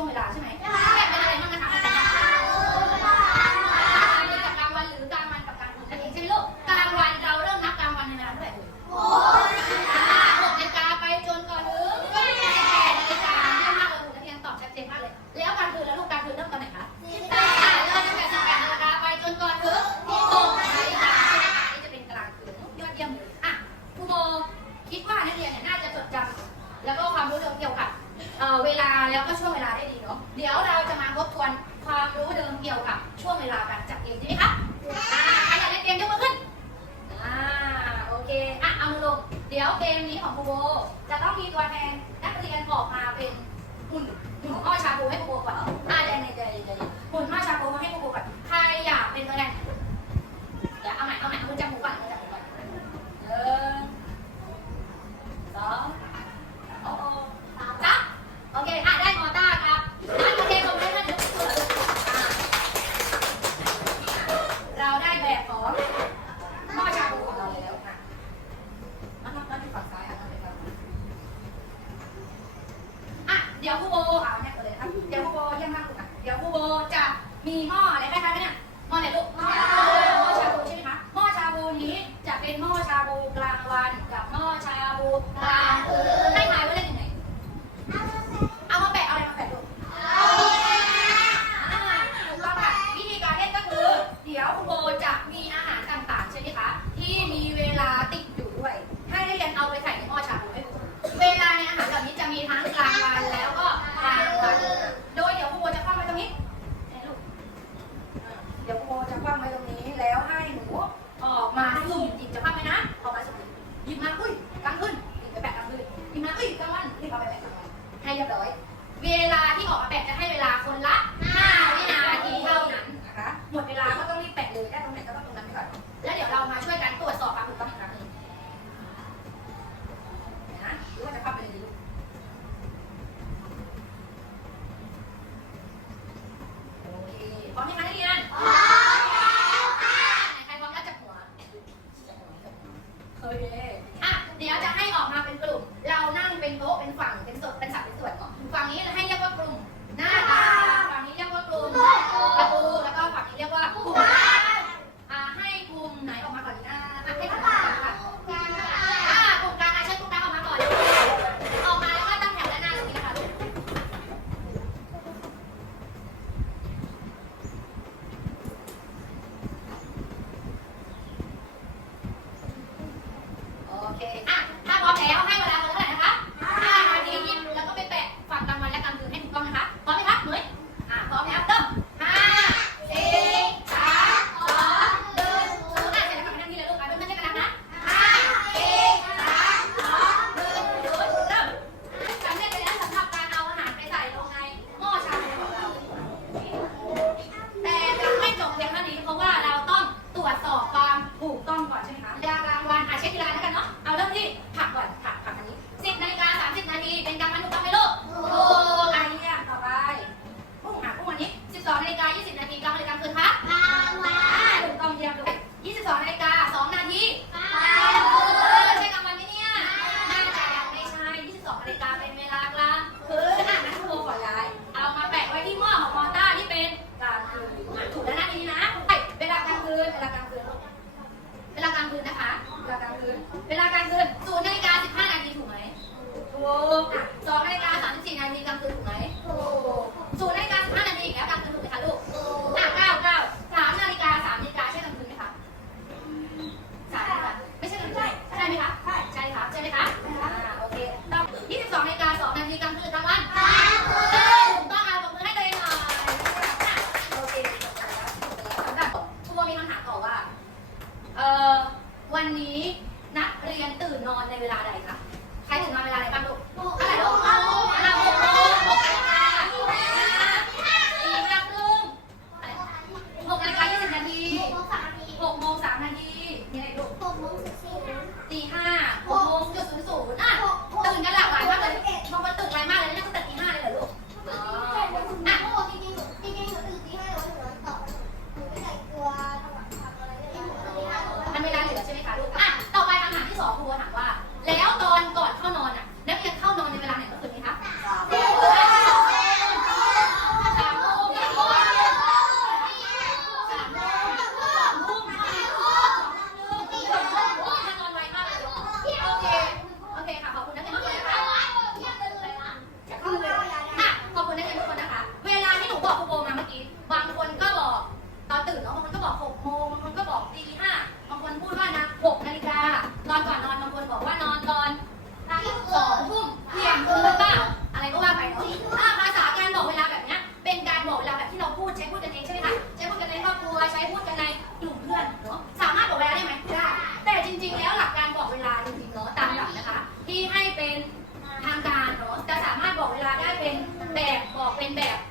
ช่วงเวลาใช่ไหม เกมใช่ไหมคะอ่ใครอยากเล่นเกมยกมือขึ้น อ่า โอเค อะ เอามือลง เดี๋ยวเกมนี้ของครูโบ จะต้องมีตัวแทนนักเรียนออกมาเป็นหุ่นหุ่นอ้อชาโบให้ครูโบก่อนอ่าใจเย็นใจเย็นใจเย็นหุ่นอ้อชาโบมาให้ครูโบก่อน ใครอยากเป็นตัวแทน เดี๋ยวครูโบอะเนี่ยเลยอะเดี๋ยวครูโบยังนั่งอยู่นะเดี๋ยวครูโบจะมีมอบ การแล้วก็ Beto.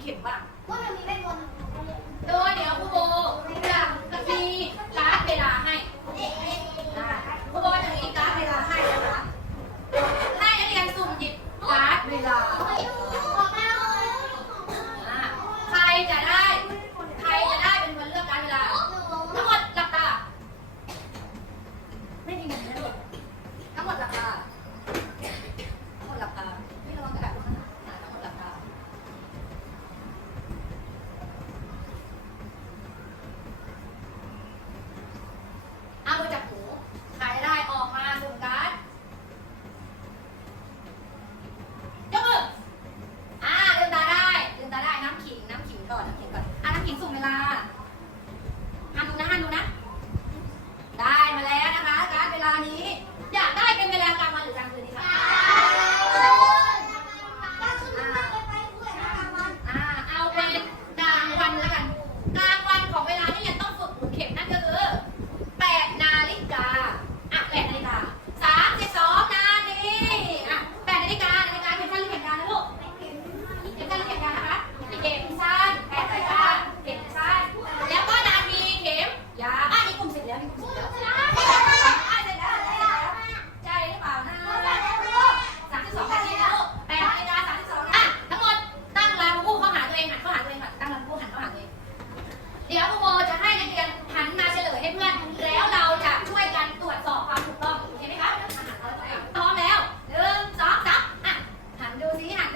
เข็มบ้าก็มันมีเวทนต์เออเดี๋ยวกูบ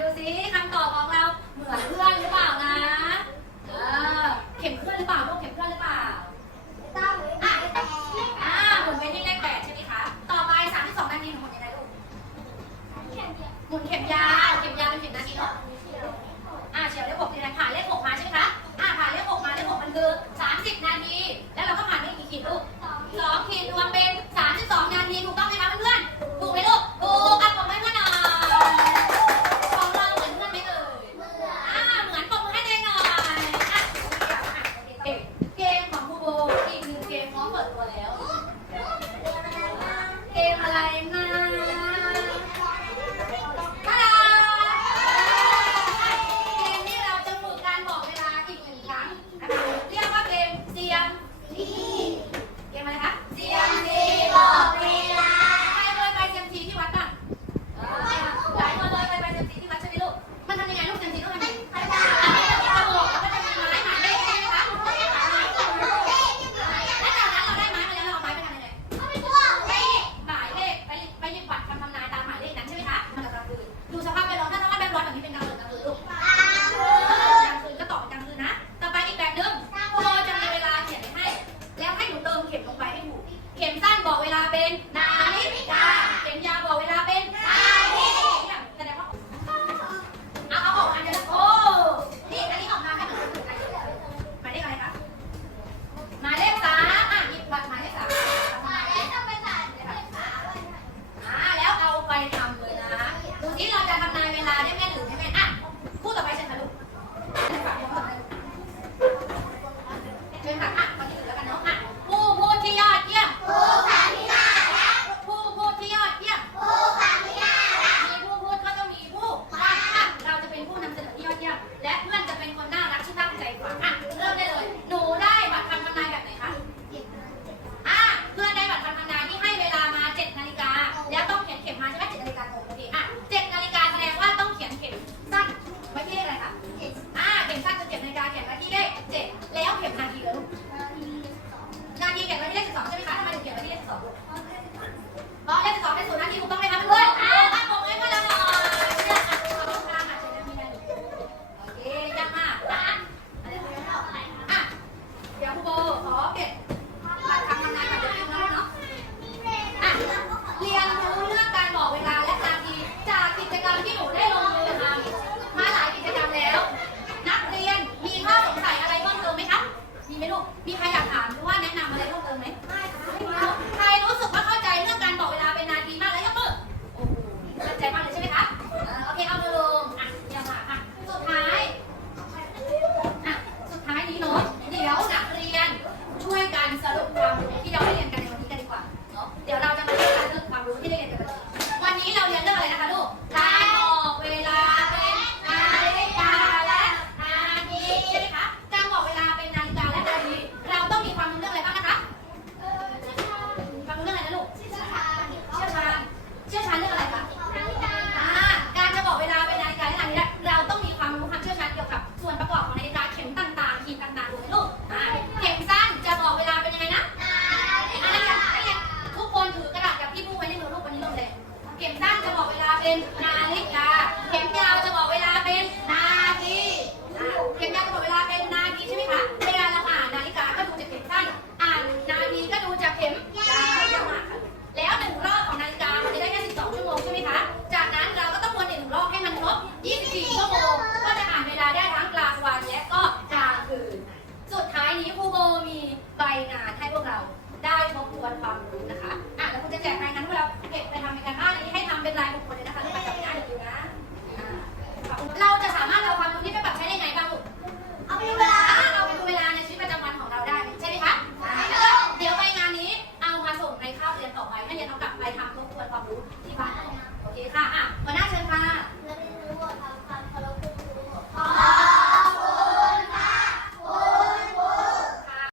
ดูสิคำตอบของเราเหมือนเพื่อนหรือเปล่านะ เออเข็มเพื่อนหรือเปล่าพวกเข็มเพื่อนหรือเปล่าต้องอะแต่อ่าหมุนไปที่เลขแปดใช่ไหมคะ ต่อไปสามที่สองนาทีหนูหมุนยังไงลูกหมุนเข็มยาวเข็ม ถึง ความรู้นะคะ